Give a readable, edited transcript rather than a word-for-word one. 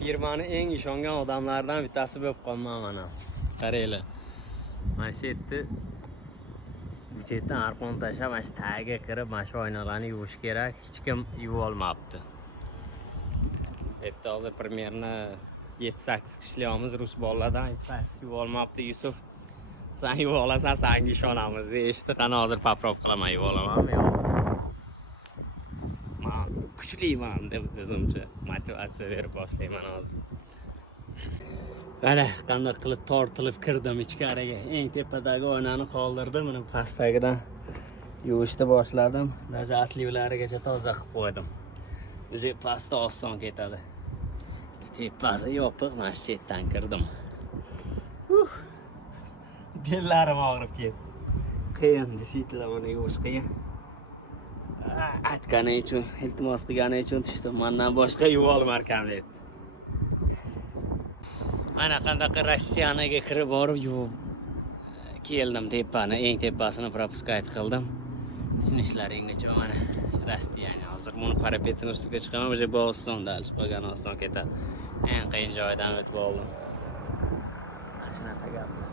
firmani eng ishongan odamlardan bittasi bo'lib qolman mana. Qaranglar. Mana shu yerda bu yerdan arqon tashlab, mana shu tagiga kirib, mana shu oynalarni yuvish kerak. Hech kim yuvib olmabdi. Yerda hozir примерно 7-8 kishiligimiz rus bolalardan hech qaysi yuvib olmabdi. Yusuf, sen yuvib olasan, senga ishonamiz deyishdi. Qani hozir poprov qilaman, yuvib olamanmi yo'q? Men kuchliman deb o'zimcha motivatsiya berib boshlayman hozir. Mana qanday qilib tortilib kirdim ichkariga. Eng tepadagi oynani qoldirdim, uni pastdagidan yuvishni boshladim. Даже atlivlarigacha toza qilib qo'ydim. O'zi pastda oson ketadi. Tepasi yopiq, mana shu yerdan kirdim. Bellarim og'rib ketdi. Qiyin, действительно, uni yuvish qiyin. Aytgani uchun, iltimos qilgani uchun tushdim. Mendan boshqa yuvib olmarkan dedi. Mana qanday Rossiyanaga kirib borib yuvib keldim tepani, eng tepasini propuskayt qildim. Tushunishlaringcha mana Rossiyani. Hozir buni parapetning ustiga chiqaman, o'sha oson dalish qolgan oson ketadi. Eng qiyin joydan o'tib oldim. Shunaqa gaplar.